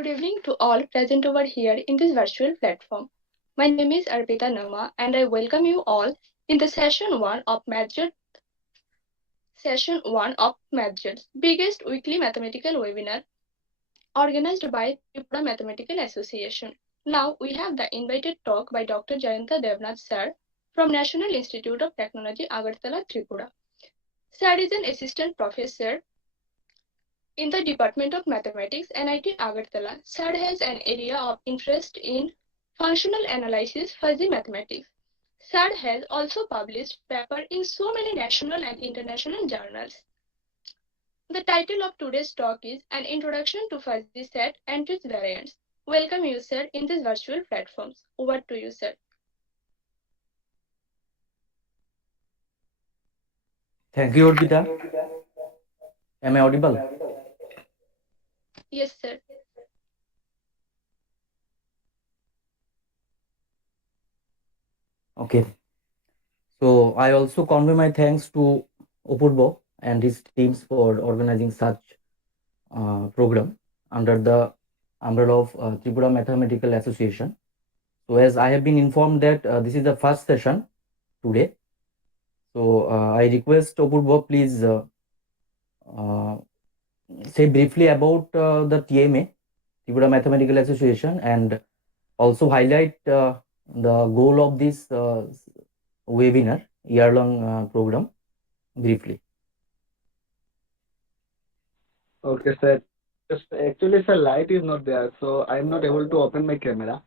Good evening to all present over here in this virtual platform. My name is Arpita Nama and I welcome you all in the session 1 of Math's biggest weekly mathematical webinar organized by Tripura Mathematical Association. Now we have the invited talk by Dr. Jayanta Debnath sir from National Institute of Technology Agartala Tripura. Sir is an assistant professor in the Department of Mathematics, NIT Agartala. Sir has an area of interest in functional analysis, fuzzy mathematics. Sir has also published papers in so many national and international journals. The title of today's talk is An Introduction to Fuzzy Set and its Variants. Welcome you, sir, in these virtual platforms. Over to you, sir. Thank you, Arpita. Am I audible? Yes, sir. Okay. So I also convey my thanks to Opurbo and his teams for organizing such program under the umbrella of Tripura Mathematical Association. So as I have been informed that this is the first session today. So I request Opurbo please say briefly about the TMA, Tripura Mathematical Association, and also highlight the goal of this webinar, year-long program, briefly. Okay, sir. Actually, sir, light is not there, so I'm not able to open my camera.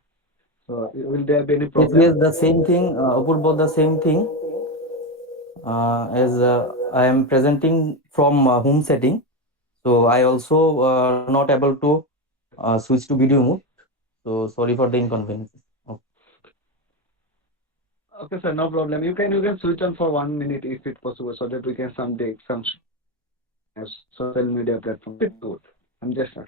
So, will there be any Yes, problem? yes, the same thing, Apurva, the same thing. As I am presenting from home setting, so I also not able to switch to video mode. So sorry for the inconvenience. Okay. Okay, sir, no problem. You can switch on for 1 minute if it's possible, so that we can take some social media platform. It's good. I'm just asking.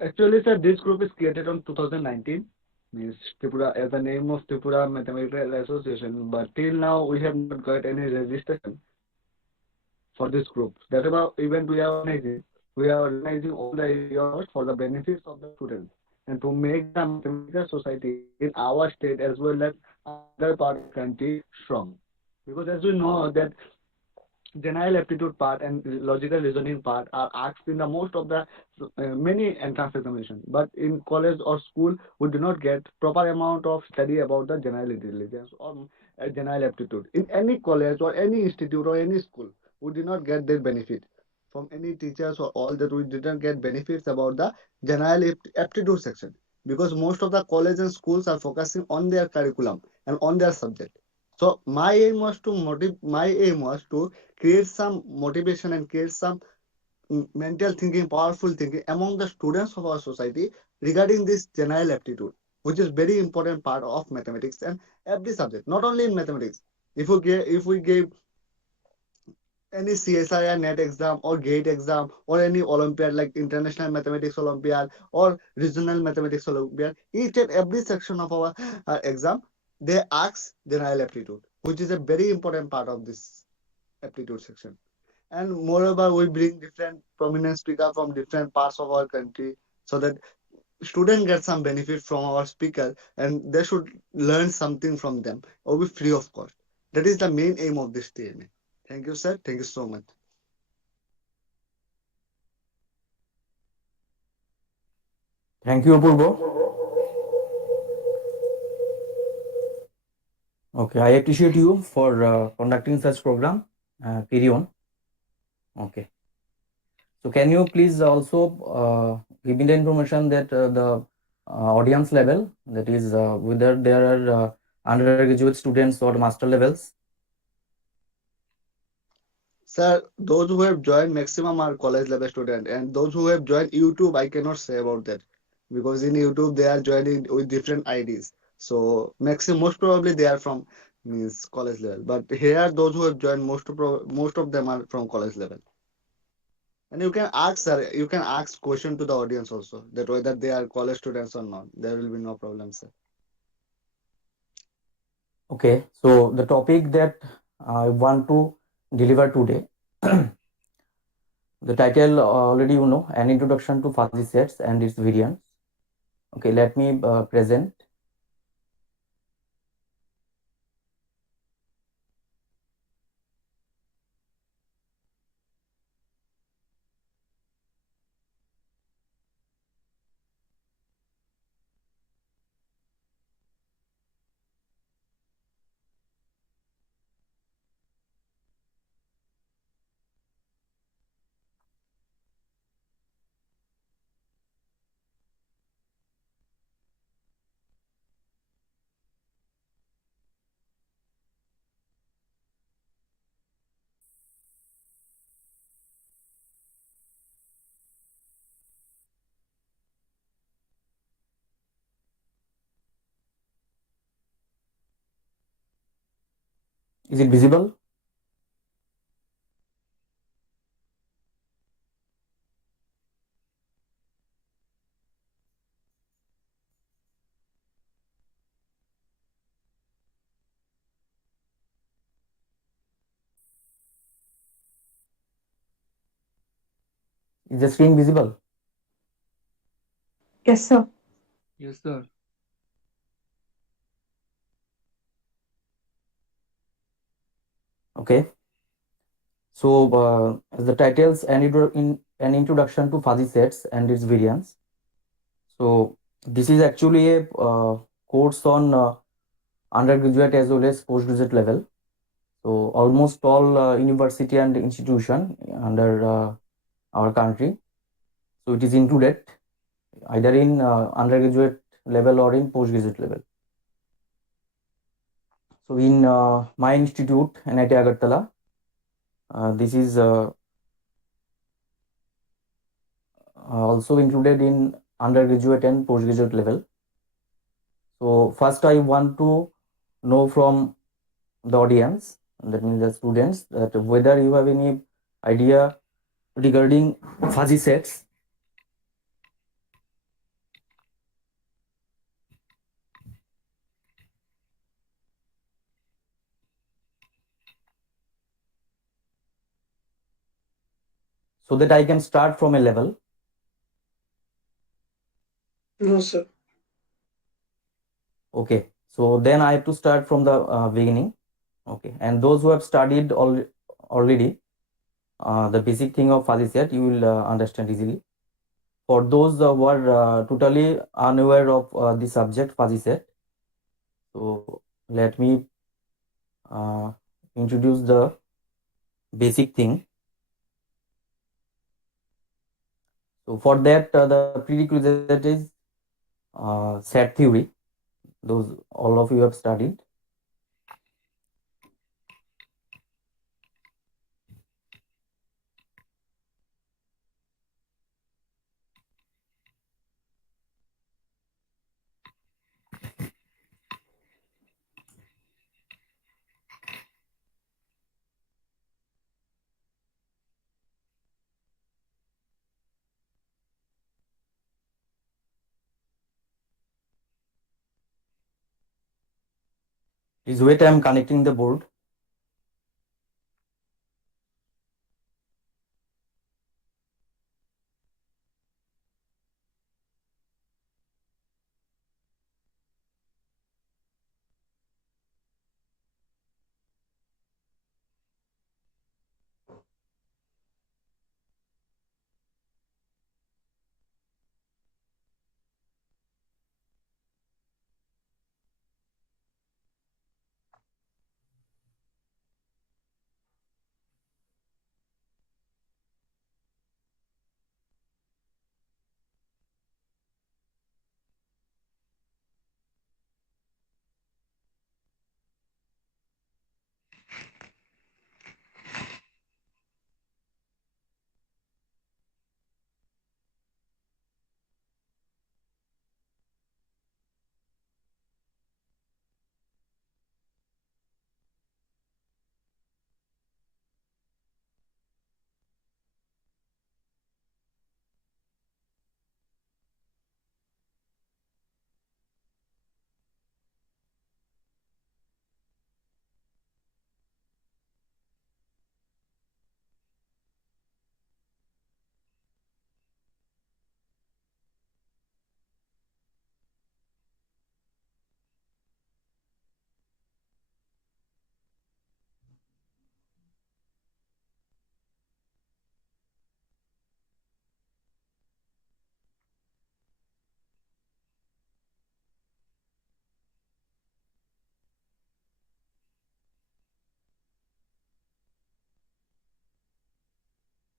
Actually, sir, this group is created on 2019. Means Tripura as the name of Tripura Mathematical Association, but till now we have not got any registration for this group. That about event we are organizing. We are organizing all the years for the benefits of the students and to make the mathematical society in our state as well as other part of the country strong. Because as we know that general aptitude part and logical reasoning part are asked in the most of the many entrance examinations, but in college or school we do not get proper amount of study about the general intelligence or general aptitude. In any college or any institute or any school, we do not get that benefit from any teachers or all that. We didn't get benefits about the general aptitude section because most of the colleges and schools are focusing on their curriculum and on their subject. So my aim was to create some motivation and create some mental thinking, powerful thinking among the students of our society regarding this general aptitude, which is very important part of mathematics and every subject, not only in mathematics. If we gave any CSIR NET exam or GATE exam or any Olympiad like International Mathematics Olympiad or Regional Mathematics Olympiad, each and every section of our exam, they ask general aptitude, which is a very important part of this aptitude section. And moreover, we bring different prominent speakers from different parts of our country so that students get some benefit from our speaker and they should learn something from them or be free of cost. That is the main aim of this TNA. Thank you, sir. Thank you so much. Thank you, Apurva. Okay, I appreciate you for conducting such program. Carry on. Okay. So can you please also give me the information that the audience level, that is whether there are undergraduate students or master levels? Sir, those who have joined maximum are college level student, and those who have joined YouTube, I cannot say about that because in YouTube they are joining with different IDs. So maximum, most probably they are from means college level. But here, those who have joined, most of them are from college level. And you can ask, sir, you can ask question to the audience also that whether they are college students or not. There will be no problem, sir. Okay, so the topic that I want to deliver today The title already you know, an introduction to fuzzy sets and its variants. Okay, let me present. Is it visible? Is the screen visible? Yes, sir. Yes, sir. Okay. So, as the titles in an introduction to fuzzy sets and its variants. So, this is actually a course on undergraduate as well as postgraduate level. So, almost all university and institution under our country. So, it is included either in undergraduate level or in postgraduate level. So, in my institute, NIT Agartala, this is also included in undergraduate and postgraduate level. So first I want to know from the audience, that means the students, that whether you have any idea regarding fuzzy sets. So that I can start from a level. No, sir. Okay, so then I have to start from the beginning. Okay, and those who have studied already the basic thing of fuzzy set, you will understand easily. For those who are totally unaware of the subject fuzzy set, so let me introduce the basic thing. So for that, the prerequisite is set theory. Those all of you have studied. Is wait, I am connecting the board.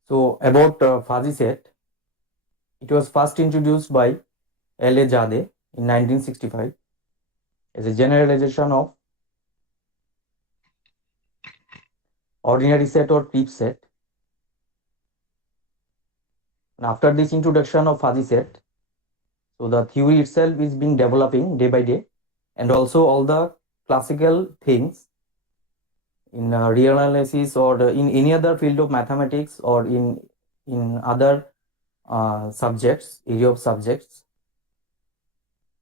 So about fuzzy set, it was first introduced by L.A. Jade in 1965 as a generalization of ordinary set or creep set. And after this introduction of fuzzy set, so the theory itself is being developing day by day, and also all the classical things in real analysis or in any other field of mathematics or in other subjects, area of subjects.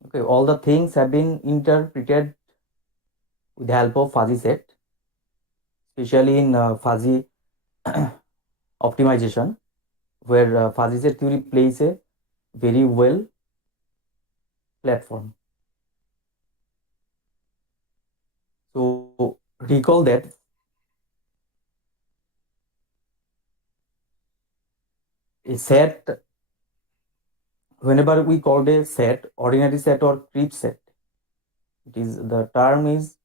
Okay, all the things have been interpreted with the help of fuzzy set, especially in fuzzy optimization, where fuzzy set theory plays a very well platform. So recall that a set, whenever we call a set, ordinary set or creep set, it is the term is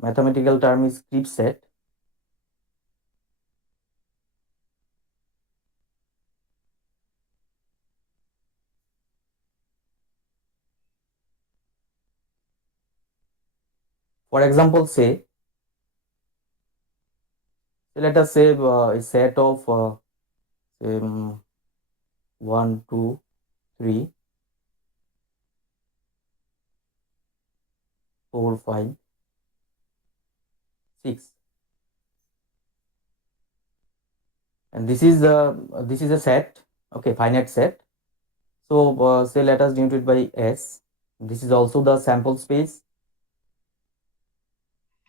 mathematical term is creep set. For example, let us say a set of 1, 2, 3, 4, 5, 6, and this is a set, okay, finite set. So say let us denote it by S. This is also the sample space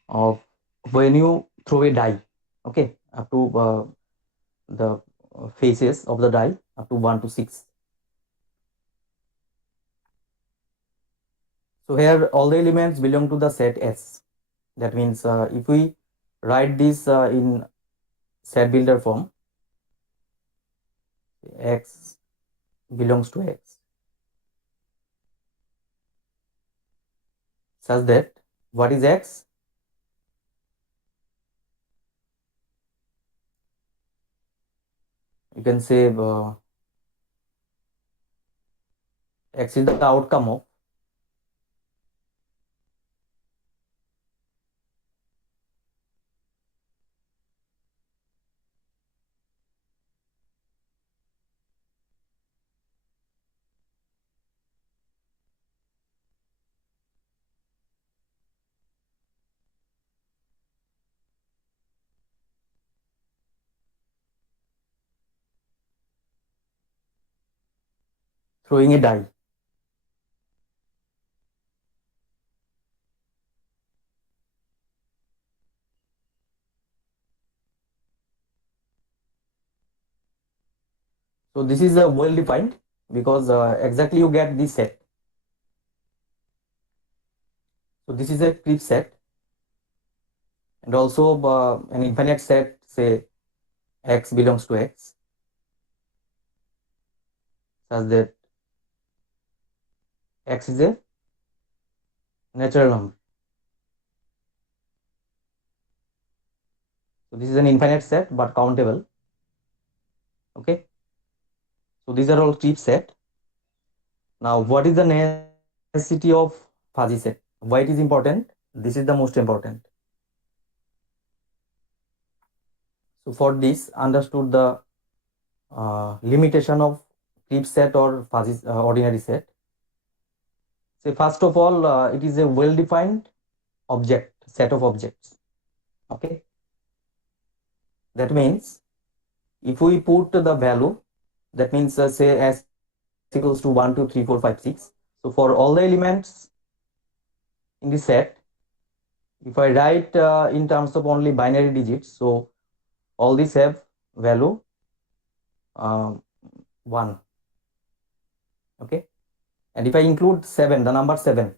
of when you throw a die, okay, up to the faces of the die up to 1 to 6. So here all the elements belong to the set S. That means if we write this in set builder form, X belongs to X, such that what is X? You can say X is the outcome of throwing a die. So this is well defined because exactly you get this set. So this is a creep set, and also an infinite set, say X belongs to X, such that X is a natural number. So this is an infinite set but countable. Okay. So these are all creep set. Now, what is the necessity of fuzzy set? Why it is important? This is the most important. So for this, understood the limitation of creep set or fuzzy ordinary set. Say first of all, it is a well-defined object, set of objects. Okay. That means if we put the value, that means say S equals to 1, 2, 3, 4, 5, 6. So for all the elements in the set, if I write in terms of only binary digits, so all these have value 1. Okay. And if I include 7, the number 7,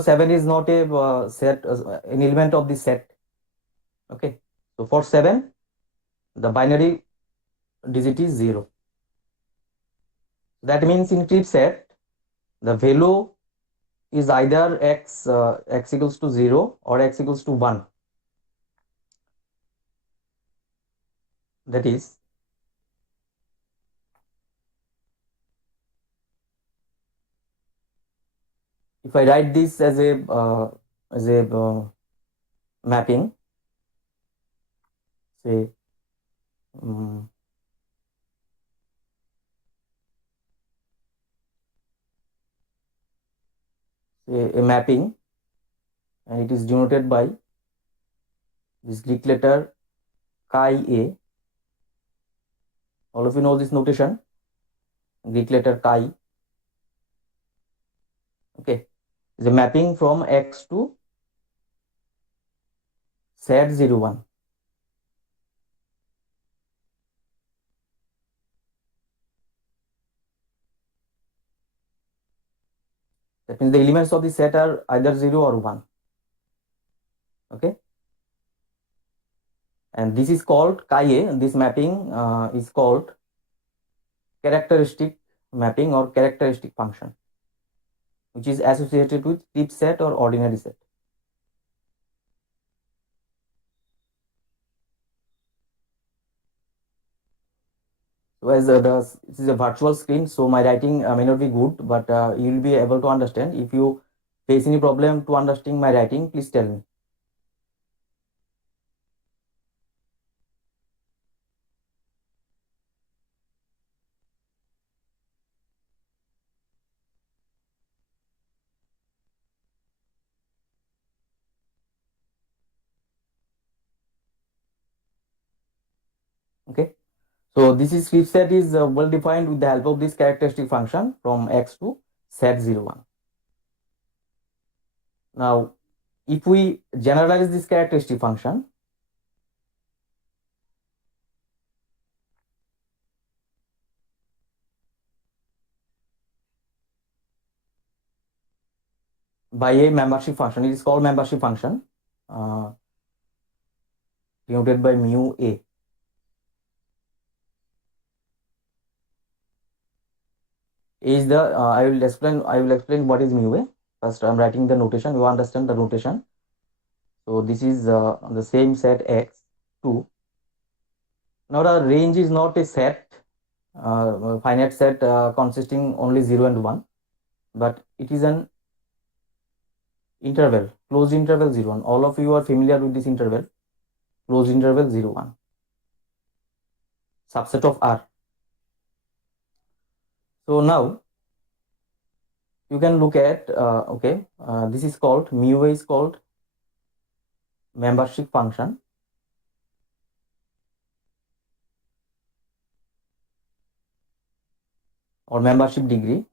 7 is not a set, an element of the set. Okay. So for 7, the binary digit is 0. That means in creep set, the value is either x equals to 0 or x equals to 1. That is, if I write this as a mapping, say um, a mapping, and it is denoted by this Greek letter chi a. All of you know this notation, Greek letter chi. Okay, is a mapping from X to set 01. That means the elements of the set are either 0 or 1. Okay, and this is called chi a. This mapping is called characteristic mapping or characteristic function, which is associated with trip set or ordinary set. So as this is a virtual screen, so my writing may not be good, but you will be able to understand. If you face any problem to understanding my writing, please tell me. Okay, so this is trip set is well defined with the help of this characteristic function from X to set 01. Now, if we generalize this characteristic function, by a membership function, it is called membership function, denoted by mu a. Is the I will explain what is mu a. First, I'm writing the notation. You understand the notation. So this is the same set X 2. Now the range is not a set, finite set consisting only 0 and 1, but it is an interval, closed interval 0 1. All of you are familiar with this interval, closed interval 0 1, subset of R. So now you can look at okay, this is called mu a is called membership function, or membership degree.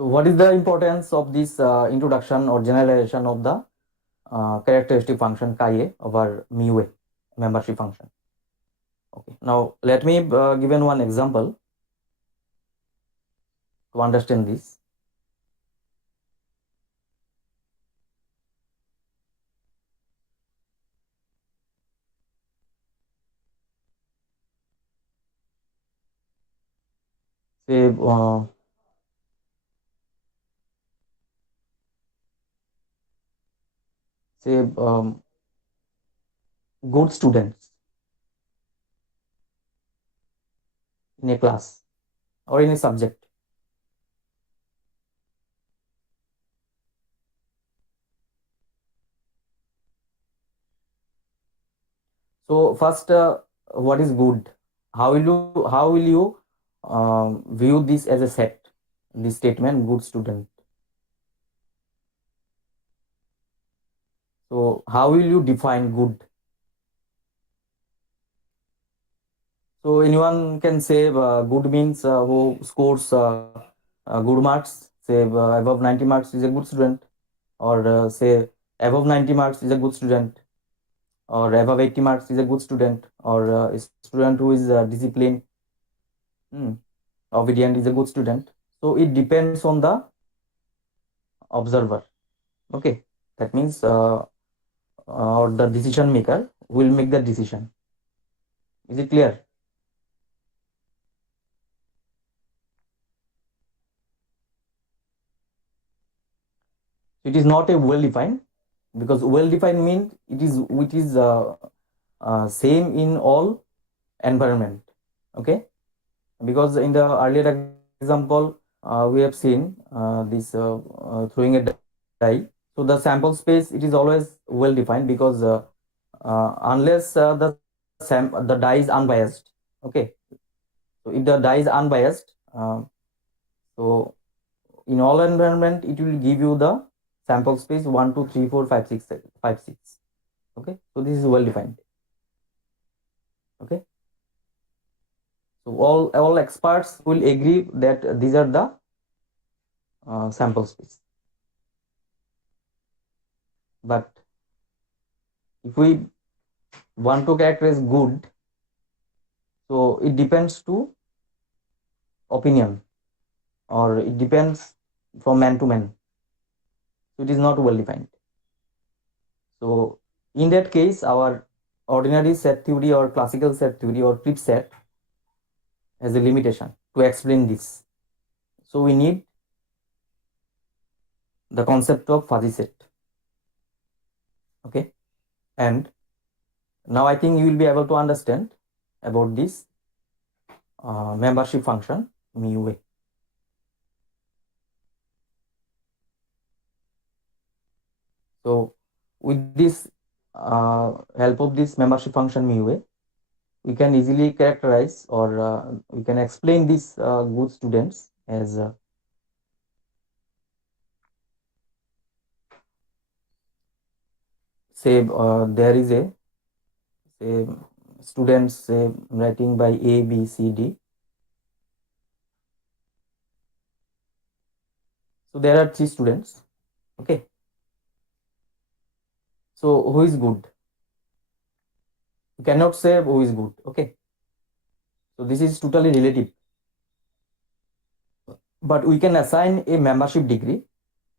So what is the importance of this introduction or generalization of the characteristic function chi a over mu a, membership function? Okay, now let me given one example to understand this. Say good students in a class or in a subject. So first, what is good? How will you view this as a set? This statement, good student. So how will you define good? So anyone can say good means who scores good marks. Say above 90 marks is a good student, or say above 90 marks is a good student, or above 80 marks is a good student, or a student who is disciplined, obedient is a good student. So it depends on the observer. Okay, that means or the decision maker will make the decision. Is it clear? It is not a well defined, because well defined means it is same in all environment. Okay, because in the earlier example we have seen this throwing a die. So the sample space, it is always well defined, because unless the die is unbiased. Okay, so if the die is unbiased, so in all environment it will give you the sample space 1 2 3 4 5 6 5 6. Okay, so this is well defined. Okay, so all experts will agree that these are the sample space. But if we want to characterize good, so it depends to opinion, or it depends from man to man. So it is not well defined. So in that case, our ordinary set theory or classical set theory or trip set has a limitation to explain this. So we need the concept of fuzzy set. Okay, and now I think you will be able to understand about this membership function mu a. So with this help of this membership function mu a, we can easily characterize, or we can explain these good students as say there is a say students say writing by A, B, C, D. So there are 3 students. Okay, so who is good? You cannot say who is good. Okay, so this is totally relative, but we can assign a membership degree,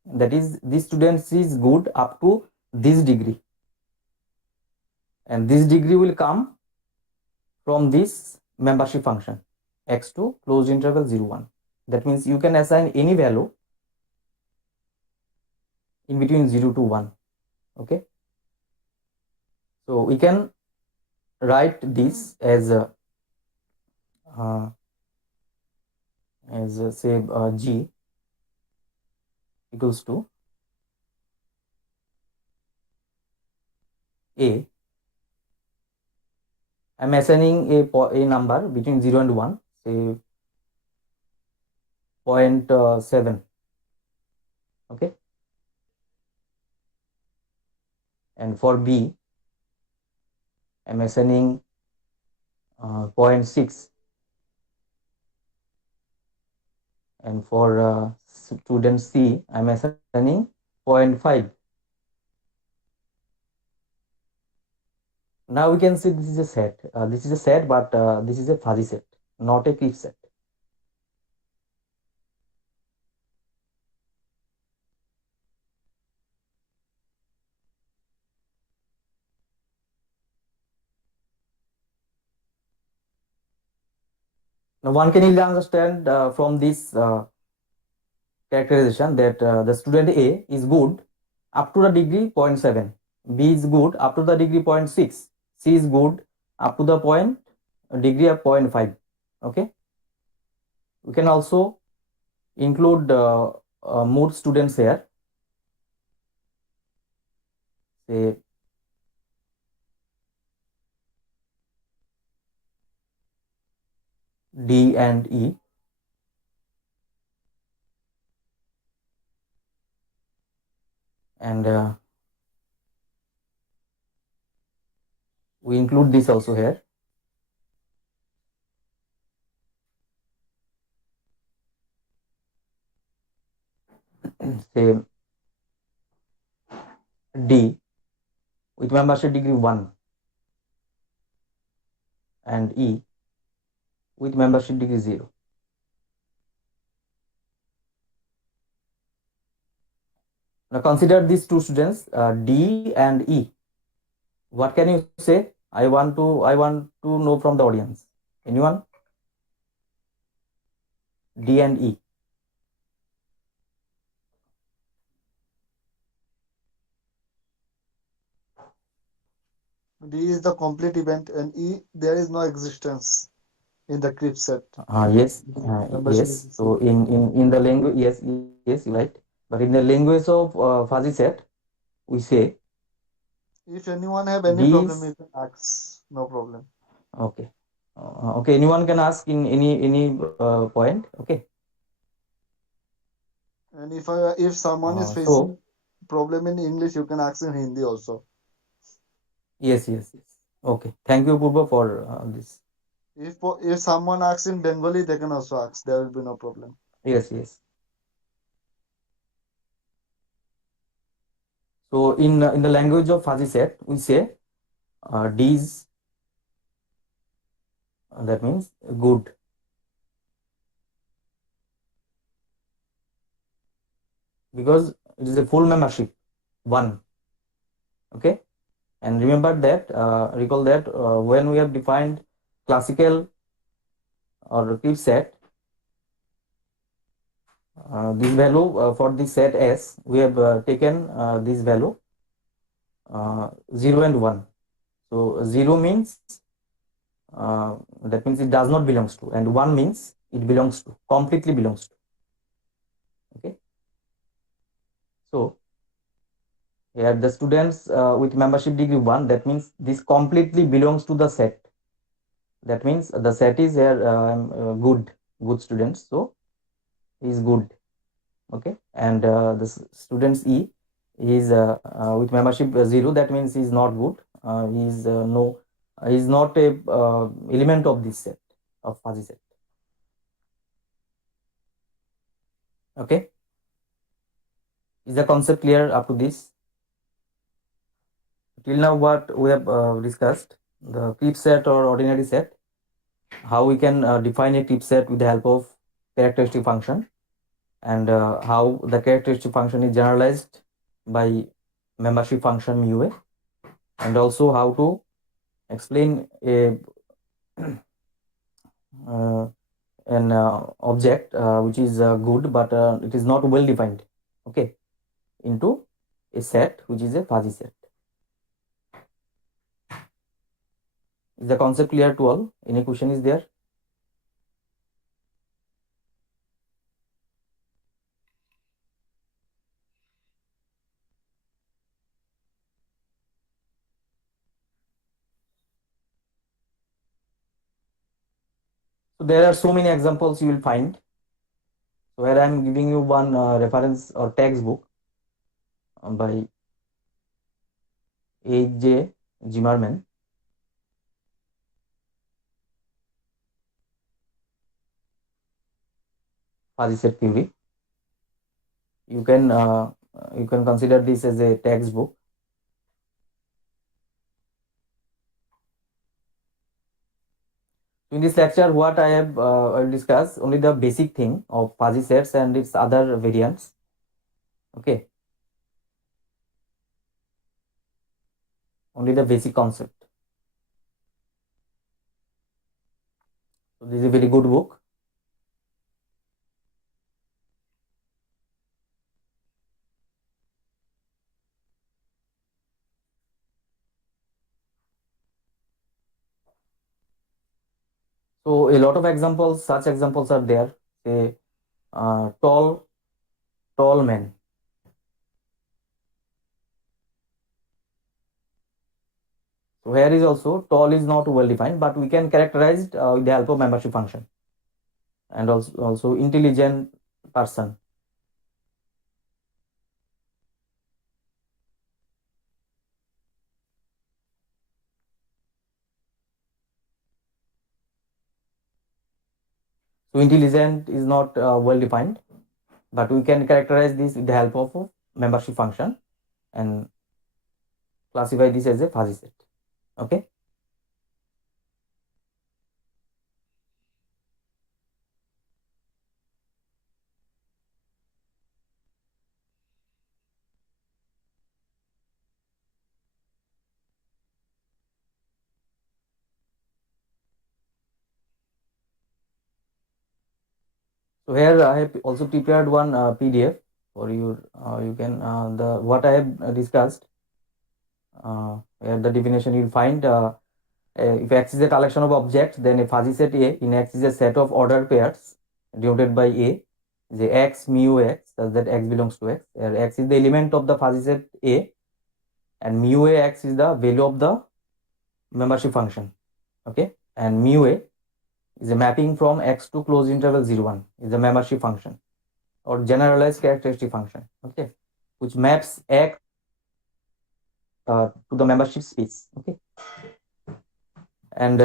that is this student is good up to this degree, and this degree will come from this membership function x to closed interval 0 1. That means you can assign any value in between 0 to 1. Okay, so we can write this as say G equals to A. I'm assigning a number between 0 and 1, say 0.7. Okay, and for B, I'm assigning 0.6, and for student C, I'm assigning 0.5. Now we can see this is a set. This is a set, but this is a fuzzy set, not a cliff set. Now one can easily understand from this characterization that the student A is good up to the degree 0.7, B is good up to the degree 0.6, C is good up to the degree of 0.5. Okay, we can also include more students here, say D and E, and we include this also here. Say D with membership degree 1 and E with membership degree 0. Now consider these 2 students D and E. What can you say? I want to know from the audience. Anyone? D and E. D is the complete event, and E there is no existence in the crypt set. Yes, Membership yes. is So zero. in the language, yes, you're right. But in the language of fuzzy set, we say If anyone have any problem, these. you can ask. No problem. Okay. Okay. Anyone can ask in any point. Okay. And if someone is So facing problem in English, you can ask in Hindi also. yes. Okay. Thank you, Purva, for this. If someone asks in Bengali, they can also ask. There will be no problem. Yes. So in the language of fuzzy set, we say D's. That means good, because it is a full membership. One. Okay. And remember that. Recall that when we have defined classical or clip set, this value for this set S, we have taken this value 0 and 1. So 0 means that means it does not belongs to, and 1 means it belongs to, completely belongs to. Okay. So here the students with membership degree 1, that means this completely belongs to the set. That means the set is here good students. So is good. Okay. And the students E is with membership 0, that means he is not good. He is no, he is not a element of this set, of fuzzy set. Okay. Is the concept clear up to this? Till now what we have discussed, the clip set or ordinary set, how we can define a clip set with the help of characteristic function, and how the characteristic function is generalized by membership function mu a, and also how to explain a an object which is good but it is not well defined, okay, into a set which is a fuzzy set. Is the concept clear to all? Any question is there? So there are so many examples you will find. So where I am giving you one reference or textbook by H.J. Zimmerman, fuzzy set theory. You can consider this as a textbook. In this lecture, what I have I will discuss only the basic thing of fuzzy sets and its other variants. Okay, only the basic concept. So this is a very good book. So a lot of examples, such examples are there. Say tall men. So here is also tall is not well defined, but we can characterize it with the help of membership function. And also intelligent person. So intelligent is not well defined, but we can characterize this with the help of membership function and classify this as a fuzzy set. Okay. So here I have also prepared one PDF for you. You can the what I have discussed. Here the definition you'll find. If X is a collection of objects, then a fuzzy set A in X is a set of ordered pairs denoted by A. Is a X mu X, such that X belongs to X. X is the element of the fuzzy set A, and mu A X is the value of the membership function. Okay, and mu A is a mapping from X to closed interval 0, 1 is the membership function or generalized characteristic function. Okay, which maps X to the membership space. Okay, and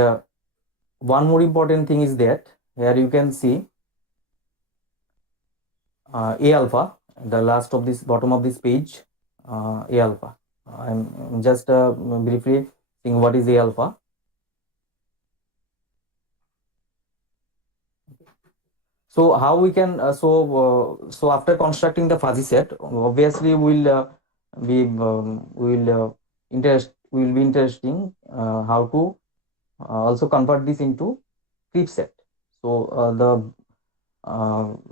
one more important thing is that here you can see A alpha, the last of this bottom of this page, A alpha. I'm just briefly saying what is A alpha. So how we can so after constructing the fuzzy set, obviously we'll be interesting how to also convert this into creep set. So the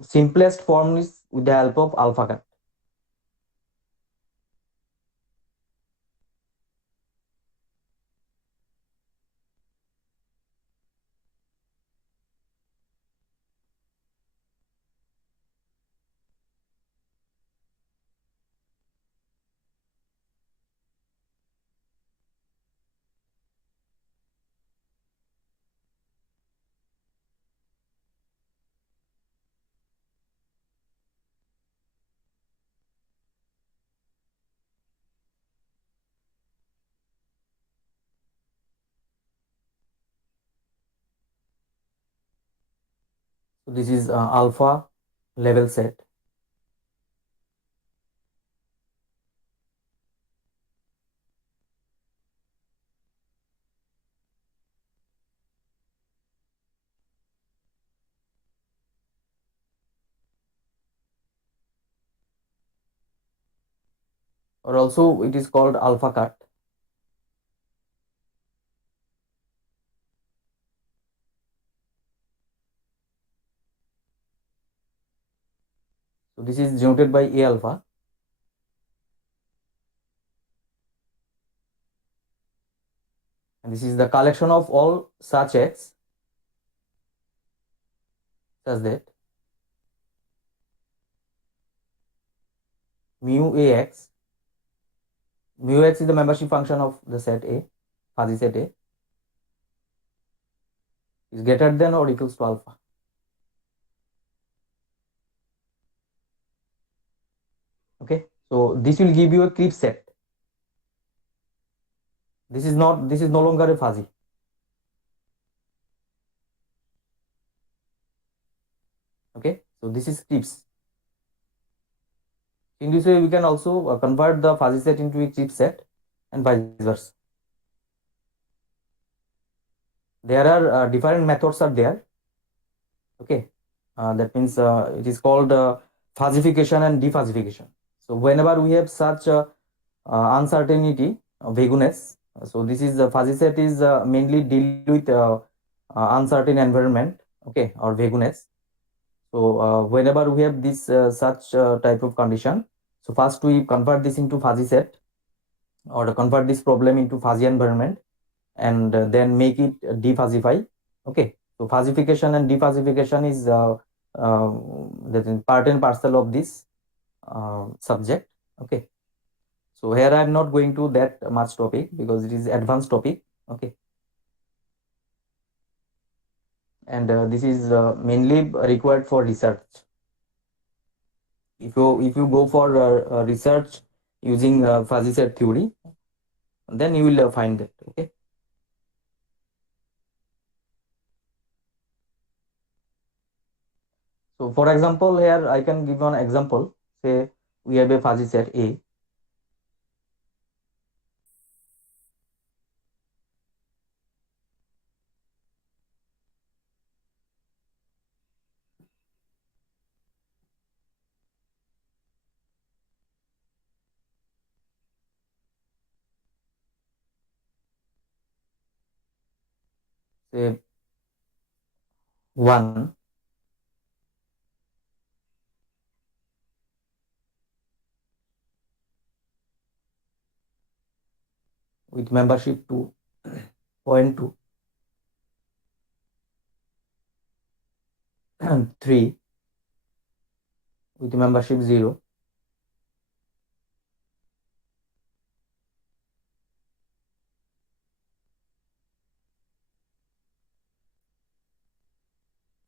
simplest form is with the help of alpha cut. So this is alpha level set. Or also it is called alpha cut. So this is denoted by A alpha. And this is the collection of all such X such that mu AX, mu X is the membership function of the set A, fuzzy set A, is greater than or equals to alpha. Okay, so this will give you a creep set. This is no longer a fuzzy. Okay, so this is creeps. In this way, we can also convert the fuzzy set into a creep set and vice versa. There are different methods are there. Okay, that means it is called fuzzification and defuzzification. So whenever we have such uncertainty, vagueness, so this is the fuzzy set is mainly deal with uncertain environment, okay, or vagueness. So whenever we have this such type of condition, so first we convert this into fuzzy set or convert this problem into fuzzy environment and then make it defuzzify. Okay, so fuzzification and defuzzification is the part and parcel of this subject. Okay, so here I am not going to that much topic because it is advanced topic. Okay, and this is mainly required for research. If you go for research using fuzzy set theory, then you will find that. Okay. So for example, here I can give one example. Say we have a fuzzy set A. Say 1, with membership to 0.2, 3 with membership 0,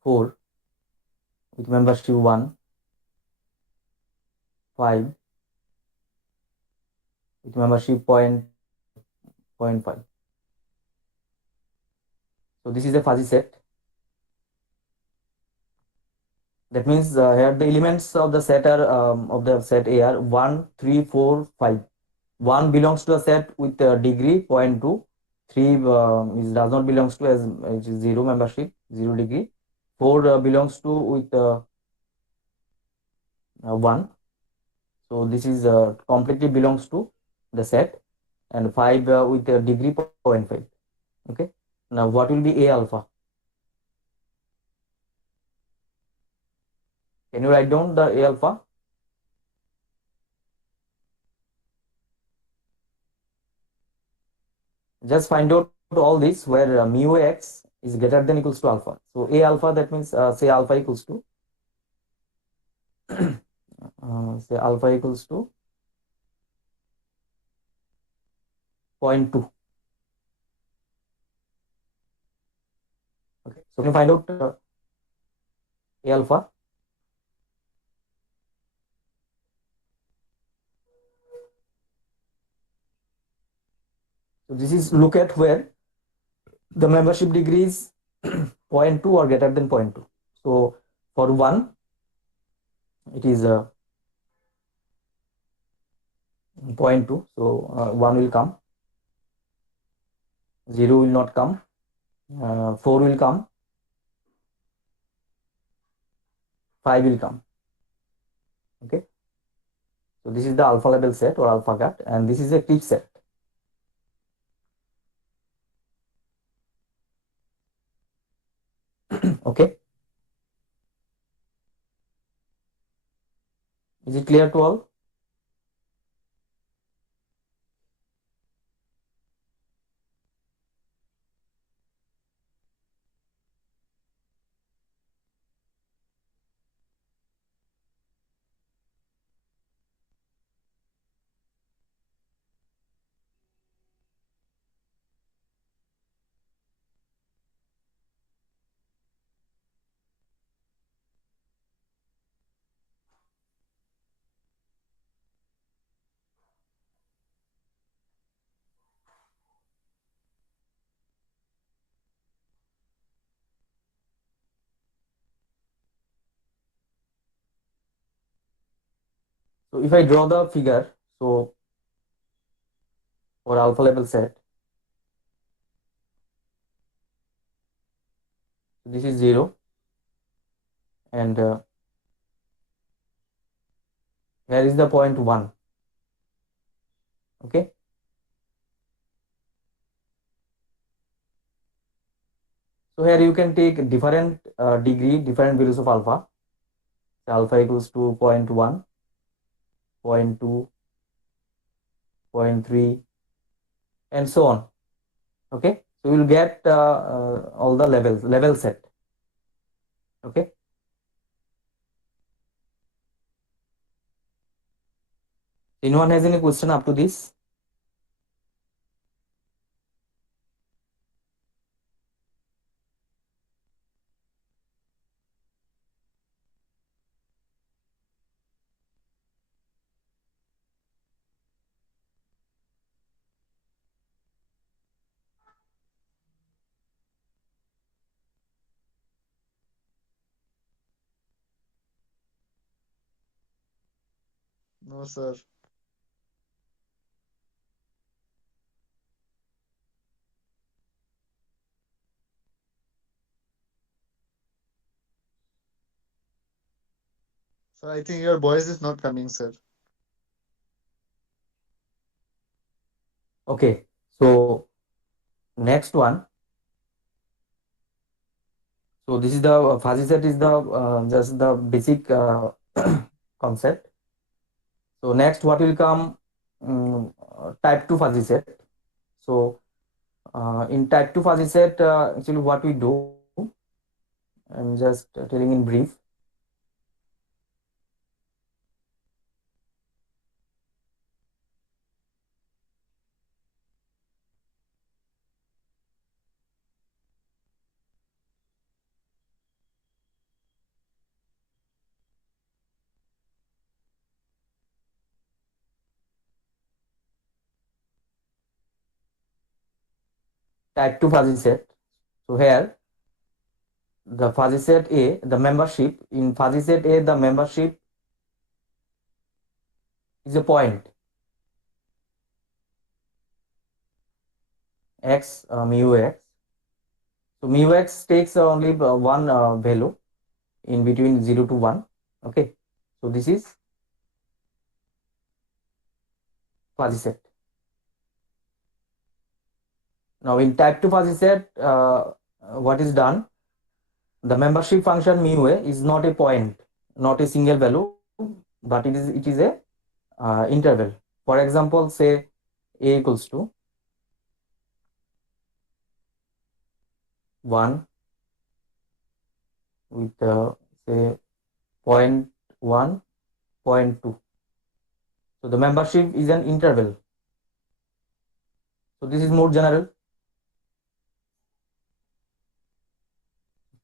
4 with membership 1, 5 with membership 0.5. So this is a fuzzy set. That means here the elements of the set are of the set A are 1, 3, 4, 5. 1 belongs to a set with degree 0.2. 3 does not belongs to, as it is 0 membership, 0 degree. 4 belongs to with 1. So this is completely belongs to the set, and 5 with degree 0.5. Okay. Now what will be A alpha? Can you write down the A alpha? Just find out all this where mu x is greater than equals to alpha. So A alpha, that means say alpha equals to say alpha equals to 0.2. Okay, so can you find out A alpha? So this is look at where the membership degree is 0.2 or greater than 0.2. So for 1 it is 0.2, so 1 will come, 0 will not come, 4 will come, 5 will come. Okay, so this is the alpha level set or alpha cut, and this is a clip set. Okay, is it clear to all? So if I draw the figure, so for alpha level set, this is 0, and here is the point 1. Okay, so here you can take different degree, different values of alpha. So alpha equals to 0.1, 0.2, 0.3, and so on. Okay, so we will get all the level set. Okay, anyone has any question up to this? No, sir. Sir, I think your voice is not coming, sir. Okay, so next one. So this is the fuzzy set is the just the basic concept. So next what will come, type 2 fuzzy set. So in type 2 fuzzy set, actually what we do, I'm just telling in brief. Type 2 fuzzy set. So here the fuzzy set A, the membership in fuzzy set A, the membership is a point x mu x. So mu x takes only one value in between 0 to 1. Okay, so this is fuzzy set. Now in type 2 fuzzy set, what is done? The membership function mu a is not a point, not a single value, but it is a interval. For example, say a equals to 1 with say 0.1, 0.2. So the membership is an interval. So this is more general.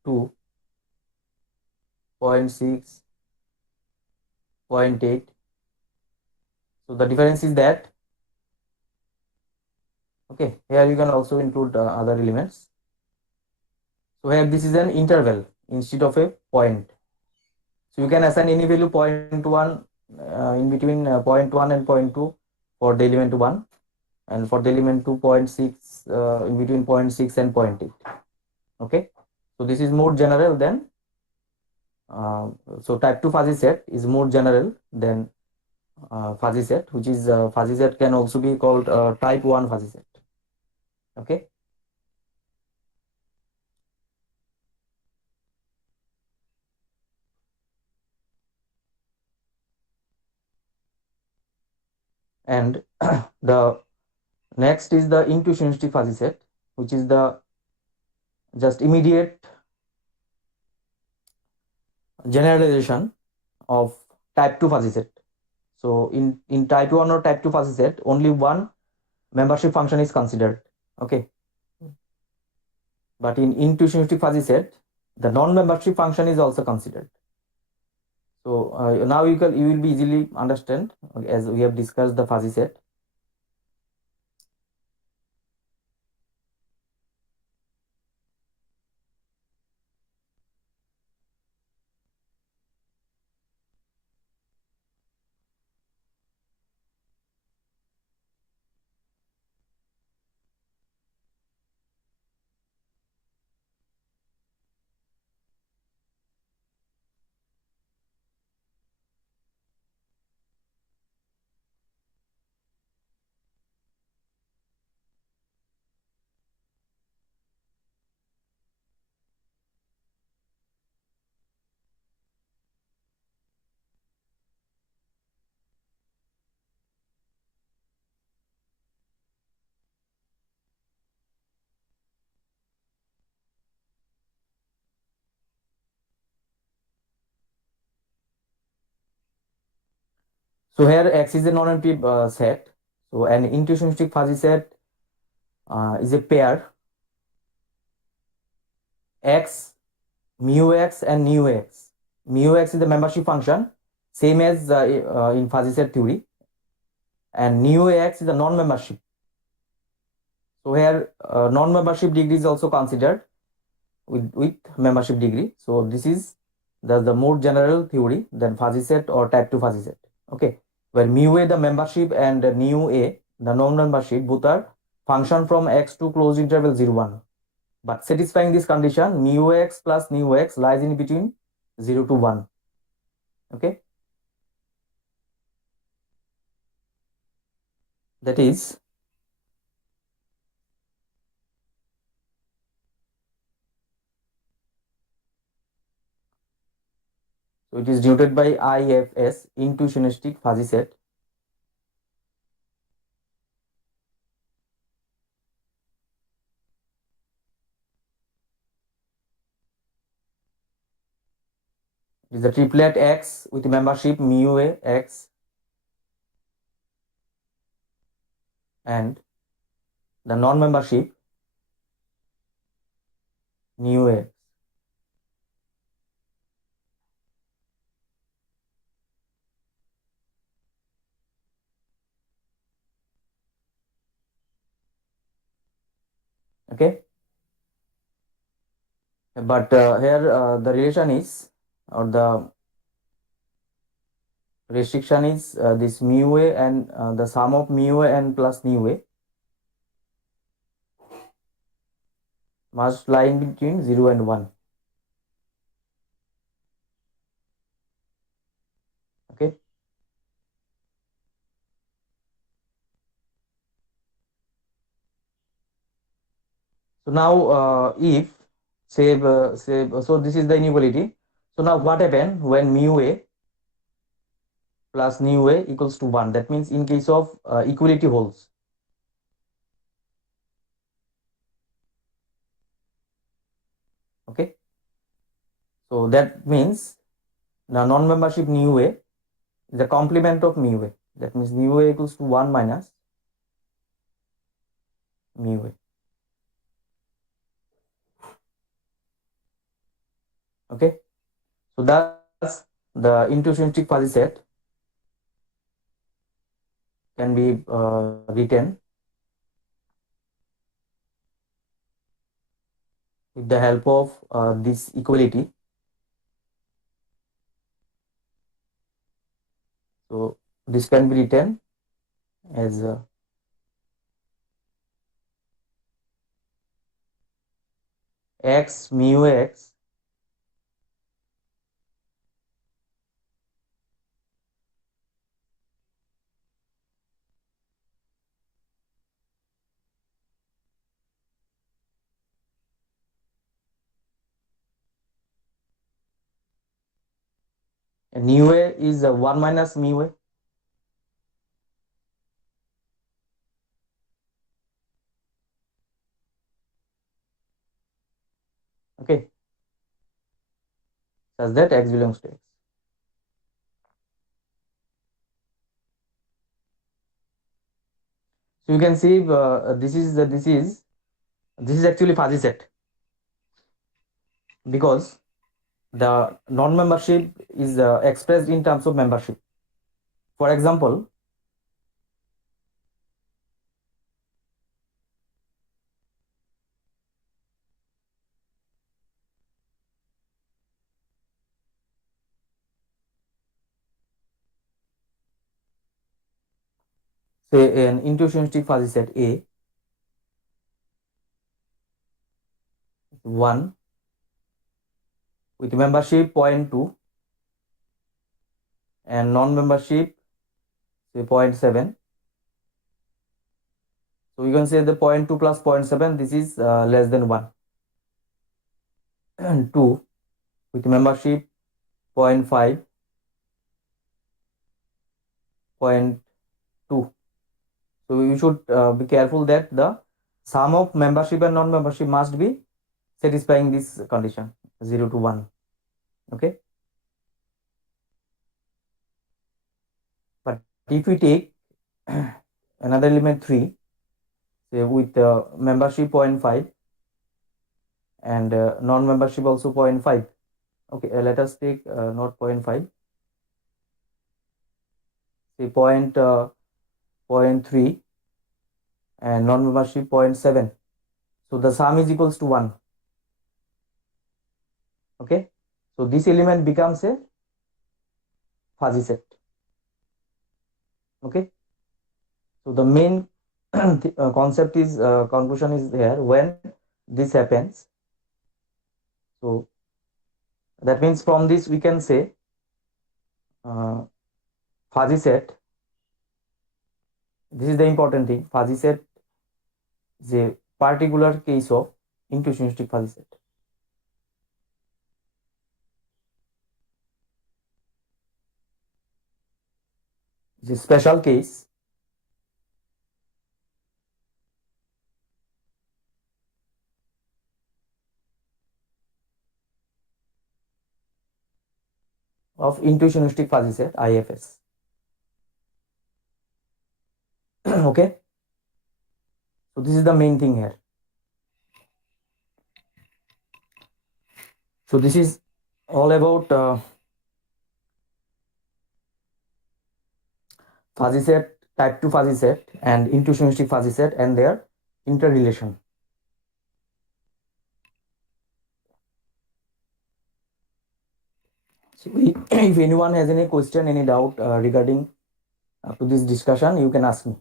2, 0.6, 0.8. So the difference is that, okay, here you can also include other elements. So here this is an interval instead of a point. So you can assign any value 0.1 in between 0.1 and 0.2 for the element 1, and for the element 2, 0.6 in between 0.6 and 0.8. Okay, so this is more general than so type 2 fuzzy set is more general than fuzzy set, which is fuzzy set can also be called type 1 fuzzy set. Okay. And the next is the intuitionistic fuzzy set, which is the just immediate generalization of type 2 fuzzy set. So in type 1 or type 2 fuzzy set, only one membership function is considered. Okay. But in intuitionistic fuzzy set, the non-membership function is also considered. So now you will be easily understand as we have discussed the fuzzy set. So here X is a non-empty set. So an intuitionistic fuzzy set is a pair X, mu X and nu X. Mu X is the membership function, same as in fuzzy set theory, and nu X is the non-membership. So here non-membership degree is also considered with membership degree. So this is the more general theory than fuzzy set or type 2 fuzzy set. Okay, where mu a the membership and nu a the non-membership both are function from X to closed interval 0, 1. But satisfying this condition, mu X plus nu X lies in between 0 to 1. Okay, that is so it is denoted by IFS, intuitionistic fuzzy set. It is the triplet X with membership mu A X and the non-membership mu A. Okay, but here the relation is, or the restriction is, this mu A and the sum of mu A and plus mu A must lie in between 0 and 1. Okay, so now if so this is the inequality. So now what happen when mu A plus mu A equals to 1? That means in case of equality holds. Okay, so that means the non-membership mu A is the complement of mu A. That means mu A equals to 1 minus mu A. Okay, so thus the intuitionistic fuzzy set can be written with the help of this equality. So this can be written as x mu x and mu A is 1 minus mu A. Okay, such that x belongs to x. So you can see this is actually fuzzy set, because the non-membership is expressed in terms of membership. For example, say an intuitionistic fuzzy set A 1 with membership 0.2 and non-membership say 0.7. So you can say the 0.2 plus 0.7, this is less than 1. And 2 with membership 0.5, 0.2. So you should be careful that the sum of membership and non-membership must be satisfying this condition 0 to 1. Okay, but if we take another element 3, say with membership 0.5 and non-membership also 0.5. Okay, let us take not 0.5, say 0.3 and non-membership 0.7. So the sum is equals to 1. Okay, so this element becomes a fuzzy set. Okay, so the main concept is conclusion is here when this happens. So that means from this we can say fuzzy set, this is the important thing, fuzzy set is a particular case of intuitionistic fuzzy set. It's a special case of intuitionistic fuzzy set IFS. Okay, so this is the main thing here. So this is all about fuzzy set, type 2 fuzzy set and intuitionistic fuzzy set and their interrelation. So if anyone has any question, any doubt regarding to this discussion, you can ask me.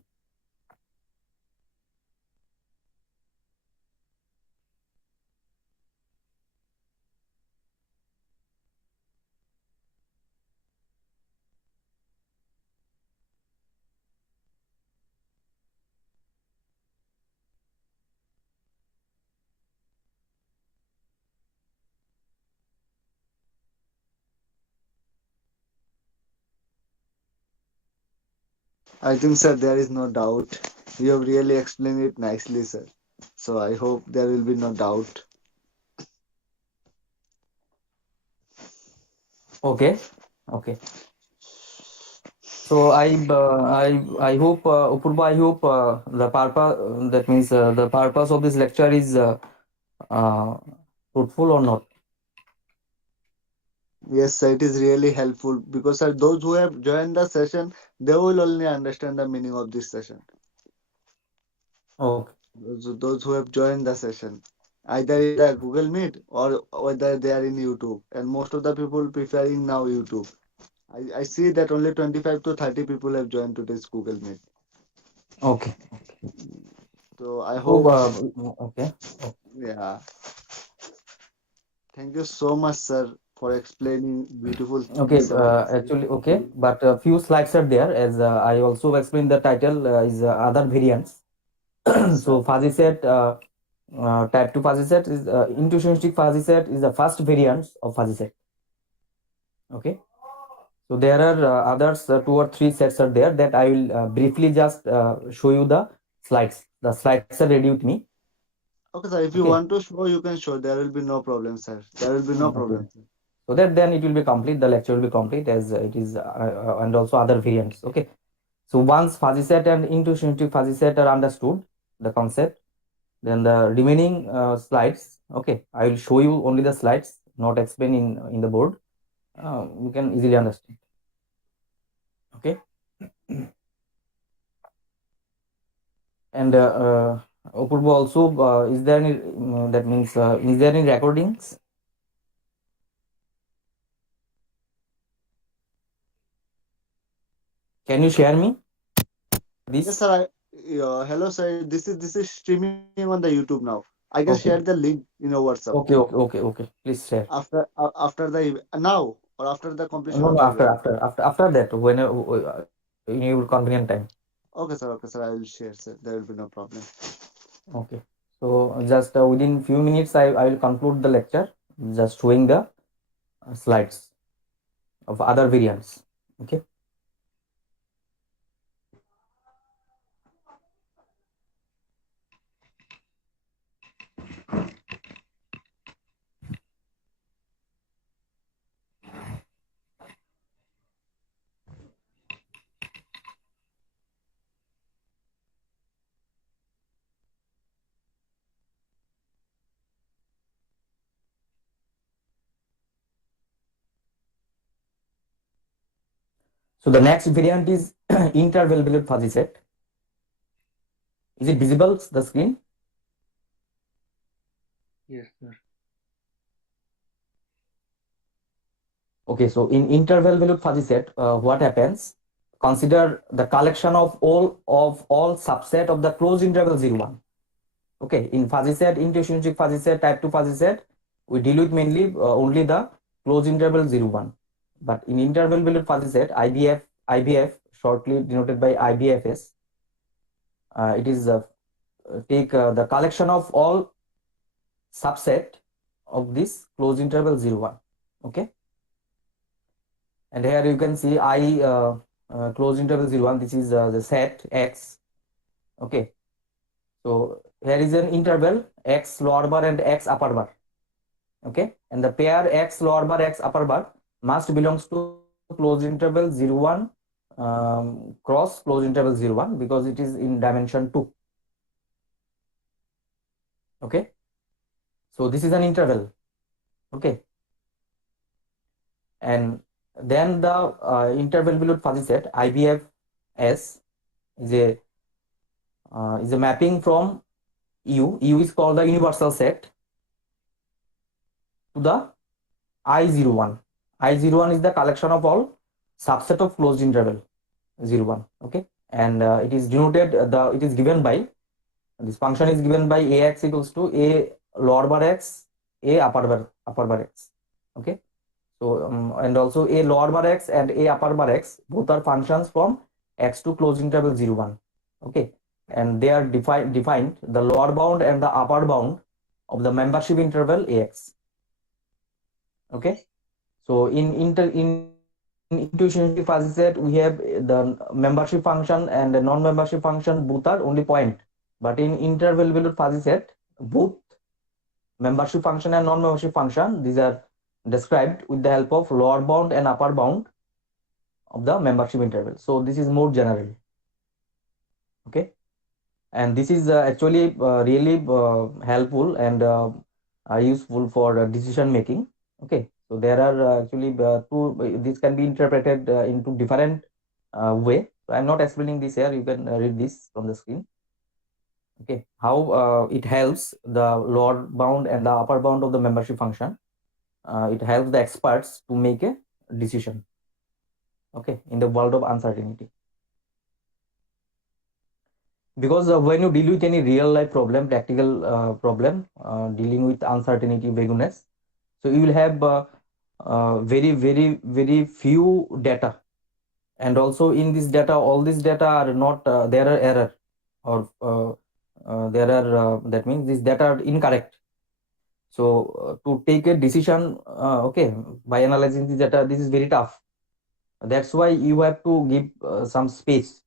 I think, sir, there is no doubt. You have really explained it nicely, sir. So I hope there will be no doubt. Okay, okay. So I hope Upurba, I hope the purpose that means the purpose of this lecture is uh, fruitful or not. Yes, sir, it is really helpful because, sir, those who have joined the session, they will only understand the meaning of this session. Okay, Those who have joined the session, either in the Google Meet or whether they are in YouTube, and most of the people preferring now YouTube. I see that only 25 to 30 people have joined today's Google Meet. okay. So I So hope, okay. yeah. Thank you so much, sir, for explaining beautiful Okay, things about this. actually, okay, but a few slides are there as I also explained the title is other variants. Yes, sir. So fuzzy set, type 2 fuzzy set is intuitionistic fuzzy set is the first variant of fuzzy set. Okay, so there are others 2 or 3 sets are there that I will briefly just show you the slides. The slides are ready with me. Okay, sir. If you Okay. want to show, you can show. There will be no problem, sir. There will be no Okay. problem. So that then it will be complete. The lecture will be complete as it is, and also other variants. Okay. So once fuzzy set and intuitionistic fuzzy set are understood, the concept, then the remaining slides, okay, I will show you only the slides, not explain in the board. You can easily understand. Okay. And Apurva also, is there any that means is there any recordings? Can you share me Yes, this? sir. Hello, sir. This is streaming on the YouTube now. I can share the Okay. link in your WhatsApp Okay. Please share. after the now or after the completion No, of no, the event. after that, when in your convenient time. Okay, sir. Okay, sir. I will share, sir. There will be no problem. Okay. So just within few minutes, I will conclude the lecture, just showing the slides of other variants. Okay. So the next variant is interval fuzzy set. Is it visible, the screen? Yes, sir. Okay, so in interval value fuzzy set, what happens? Consider the collection of all subset of the closed interval 0, 1. Okay, in fuzzy set, intuitionistic fuzzy set, type 2 fuzzy set, we deal with mainly only the closed interval 0, 1. But in interval value fuzzy set, IBF, shortly denoted by IBFS, it is take the collection of all subset of this closed interval 0, 1. Okay, and here you can see closed interval 0, 1. This is the set X. Okay, so here is an interval X lower bar and X upper bar. Okay, and the pair X lower bar X upper bar must belongs to closed interval 0 1 cross closed interval 0 1 because it is in dimension 2. Okay, so this is an interval. Okay, and then the interval below fuzzy set IBFS is a mapping from U. U is called the universal set to the I01. I01 is the collection of all subset of closed interval 0 1. Okay, and it is denoted it is given by this function is given by ax equals to a lower bar x, a upper bar x. Okay, so and also a lower bar x and a upper bar x both are functions from x to closed interval 0 1. Okay, and they are defined the lower bound and the upper bound of the membership interval ax. Okay, so in intuitionistic fuzzy set we have the membership function and the non-membership function both are only point, but in interval below fuzzy set both membership function and non-membership function these are described with the help of lower bound and upper bound of the membership interval. So this is more general. Okay, and this is actually really helpful and useful for decision making. Okay, so there are actually this can be interpreted into different way. So I'm not explaining this here, you can read this from the screen. Okay, how it helps the lower bound and the upper bound of the membership function. It helps the experts to make a decision. Okay, in the world of uncertainty. Because when you deal with any real life problem, practical problem, dealing with uncertainty, vagueness, so you will have very few data, and also in this data, all this data are not there are error, or there are that means this data are incorrect. So to take a decision, okay, by analyzing this data, this is very tough. That's why you have to give some space.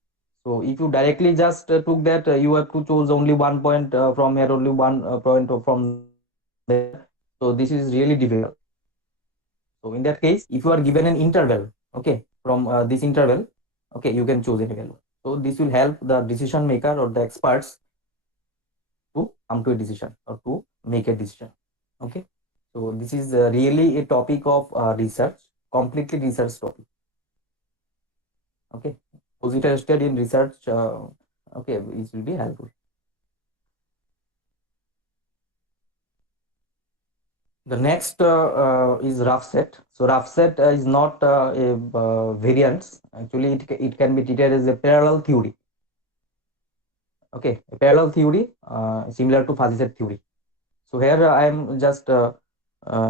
So if you directly just took that, you have to choose only 1 point from here, only 1 point from there. So this is really difficult. So in that case, if you are given an interval, okay, from this interval, okay, you can choose any value. So this will help the decision maker or the experts to come to a decision or to make a decision. Okay, so this is really a topic of research, completely research topic. Okay, those interested in research, okay, it will be helpful. The next is rough set. So rough set is not a variance. Actually, it can be treated as a parallel theory. Okay, a parallel theory similar to fuzzy set theory. So here I am just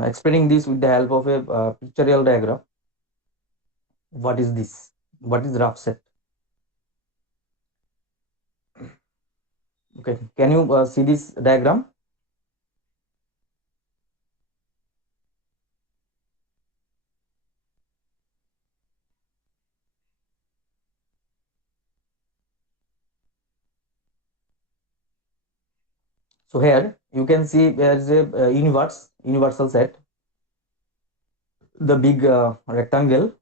explaining this with the help of a pictorial diagram. What is this? What is rough set? Okay, can you see this diagram? So here you can see there is a universal set, the big rectangle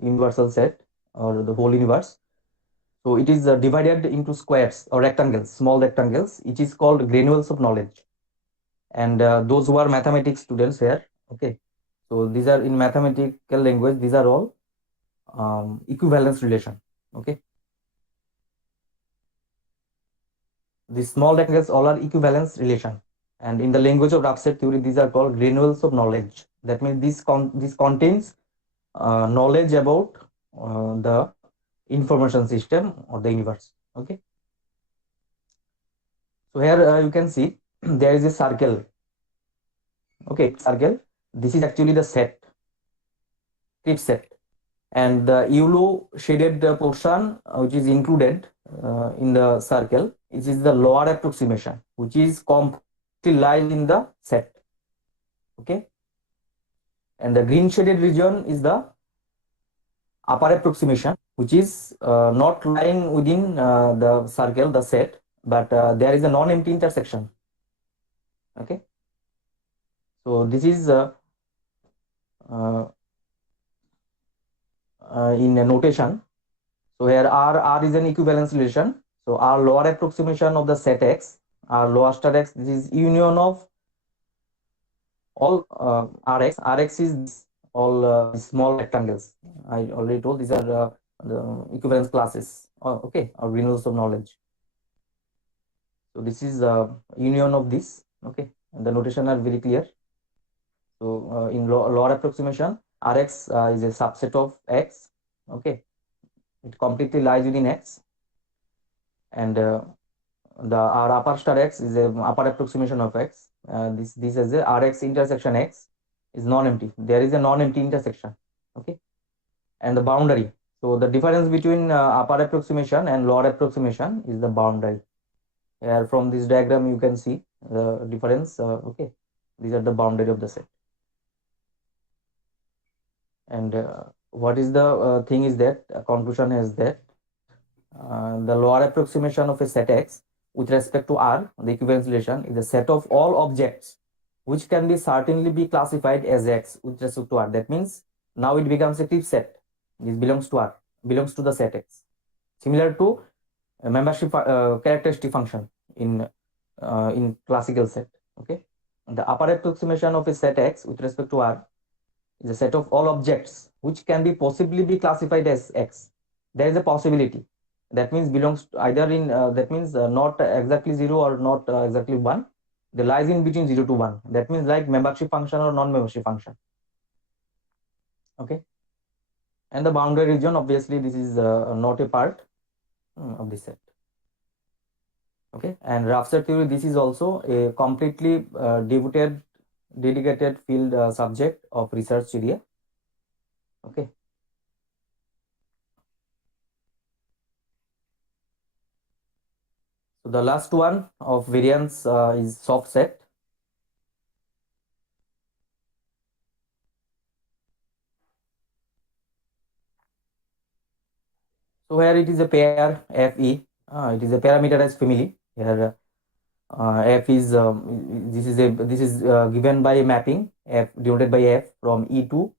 universal set or the whole universe. So it is divided into squares or rectangles, small rectangles. It is called granules of knowledge. And those who are mathematics students here, okay. So these are in mathematical language. These are all equivalence relation. Okay. These small rectangles all are equivalence relation. And in the language of rough set theory, these are called granules of knowledge. That means this contains knowledge about the information system or the universe. Okay. So here you can see there is a circle. Okay, circle. This is actually the set, trip set, and the yellow shaded portion which is included in the circle, it is the lower approximation, which is completely lies in the set. Okay, and the green shaded region is the upper approximation, which is not lying within the circle, the set, but there is a non-empty intersection. Okay, so this is in a notation. So here R is an equivalence relation. So R lower approximation of the set X, R lower star X, this is union of all Rx is this, all small rectangles. I already told these are the equivalence classes. Okay, or renewals of knowledge. So this is union of this. Okay, and the notation are very clear. So in lower approximation, Rx is a subset of X. Okay, it completely lies within X, and the R upper star X is a upper approximation of X. This is a Rx intersection X is non-empty. There is a non-empty intersection. Okay, and the boundary. So the difference between upper approximation and lower approximation is the boundary. Here from this diagram you can see the difference. Okay, these are the boundary of the set. And what is the thing is that conclusion is that the lower approximation of a set X with respect to R, the equivalence relation, is a set of all objects which can be certainly be classified as X with respect to R. That means now it becomes a clip set. This belongs to R, belongs to the set X. Similar to a membership characteristic function in classical set. Okay, the upper approximation of a set X with respect to R is a set of all objects which can be possibly be classified as X. There is a possibility. That means belongs to either in that means not exactly 0 or not exactly 1. They lies in between 0 to 1. That means like membership function or non-membership function. Okay, and the boundary region, obviously this is not a part of the set. Okay, and rough set theory, this is also a completely dedicated field subject of research area. Okay, so the last one of variance is soft set. So here it is a pair Fe. It is a parameterized family. Here F is this is given by a mapping F denoted by F from E to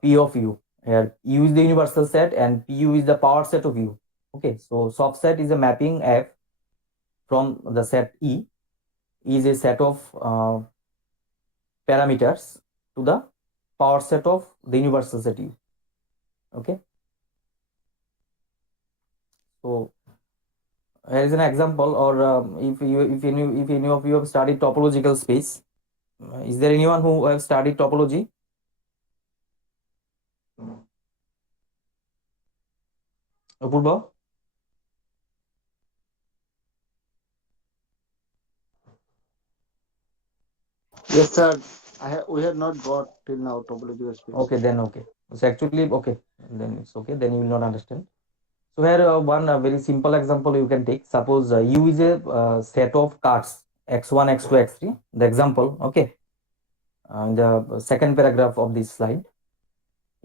P of U. Here U is the universal set and PU is the power set of U. Okay, so soft set is a mapping F from the set E is a set of parameters to the power set of the universal set U. Okay, so here is an example, or if any of you have studied topological space, is there anyone who have studied topology? Apurva? Yes, sir. We have not got till now topological space. Okay, then okay. So actually, okay, then it's okay. Then you will not understand. So here one very simple example you can take. Suppose U is a set of cards x1, x2, x3. The example, okay, in the second paragraph of this slide,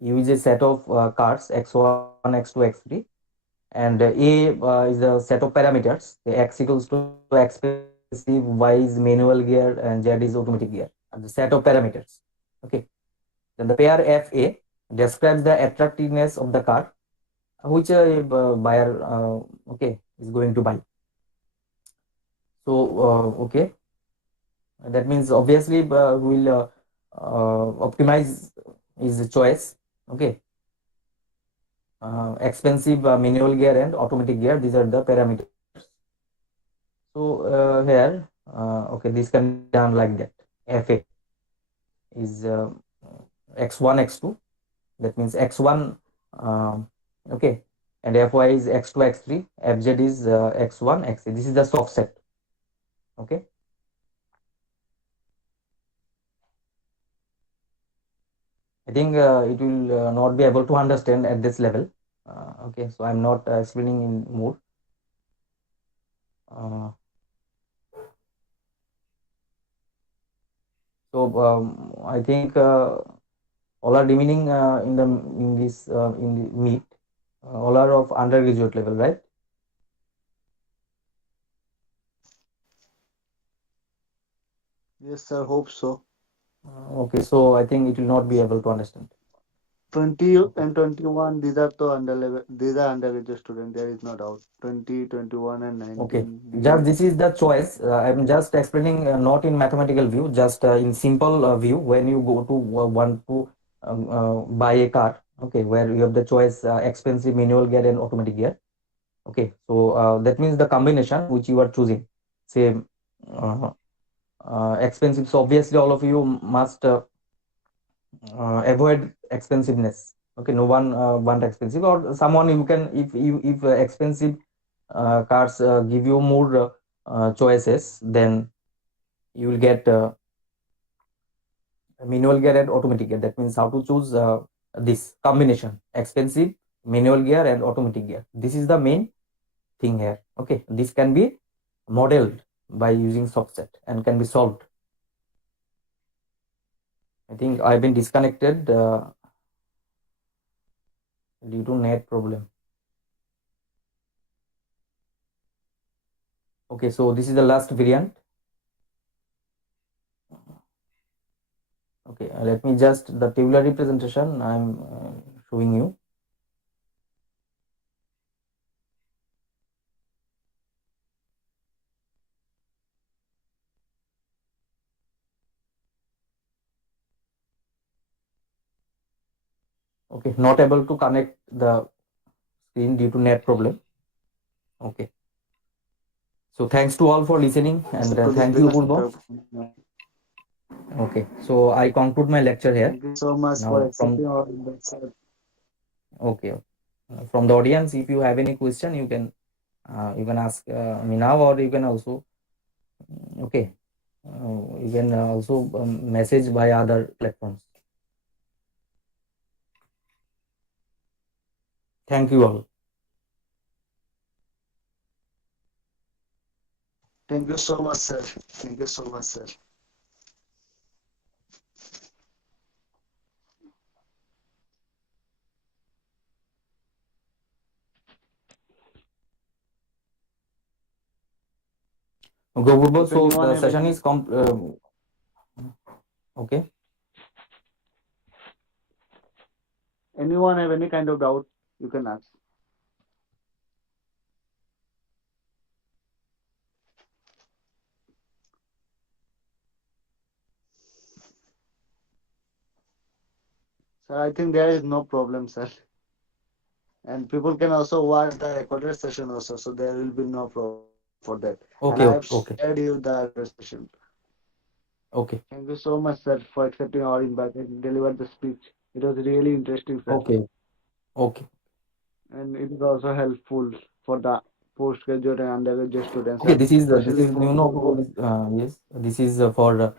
U is a set of cards x1, x2, x3, and A is a set of parameters. The x equals to expressive, Y is manual gear, and Z is automatic gear. And the set of parameters. Okay. Then the pair FA describes the attractiveness of the car which a buyer okay is going to buy. So okay, that means obviously we will optimize his choice. Okay, expensive manual gear and automatic gear, these are the parameters. So here okay, this can be done like that. FA is x1, x2, that means x1 okay, and Fy is x2, x3, Fz is x1, x3. This is the soft set. Okay, I think it will not be able to understand at this level. Okay, so I'm not explaining in more. So I think all are remaining in the meet. All are of undergraduate level, right? Yes, sir. Hope so. Okay, so I think it will not be able to understand. 20 and 21, these are the under level, these are undergraduate students, there is no doubt. 20, 21 and Okay, 19, just these this is the choice. I'm just explaining not in mathematical view, just in simple view. When you go to want to buy a car, okay, where you have the choice expensive manual gear and automatic gear. Okay, so that means the combination which you are choosing, say uh, expensive. So obviously all of you must avoid expensiveness. Okay, no one want expensive, or someone you can, if expensive cars give you more choices, then you will get manual gear and automatic gear. That means how to choose this combination: expensive, manual gear and automatic gear. This is the main thing here. Okay, this can be modeled by using subset and can be solved. I think I've been disconnected due to net problem. Okay, so this is the last variant. Okay, let me just, the tabular representation I'm showing you. Okay, not able to connect the screen due to net problem. Okay, so thanks to all for listening, and thank you, Purbo. Okay, so I conclude my lecture here. Thank you so much for Now accepting from, our invitation. okay, from the audience, if you have any question, you can ask me now, or you can also okay, you can also message via other platforms. Thank you all. Thank you so much, sir. Thank you so much, sir. Go Purbo. If So anyone the have session any, is okay. anyone have any kind of doubt, you can ask. Sir, I think there is no problem, sir. And people can also watch the recorded session also, so there will be no problem for that. And I have Okay, okay, shared okay, you the recorded session. okay, Thank you so much, sir, for accepting our invite and deliver the speech. It was really interesting, sir. okay, okay. And it is also helpful for the postgraduate and undergraduate students, Okay, and this especially is for you know yes, this is for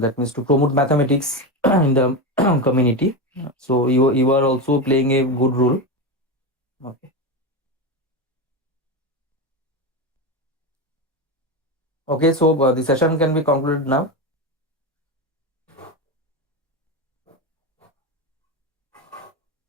that means to promote mathematics in the community. So you are also playing a good role. Okay, okay. So the session can be concluded now.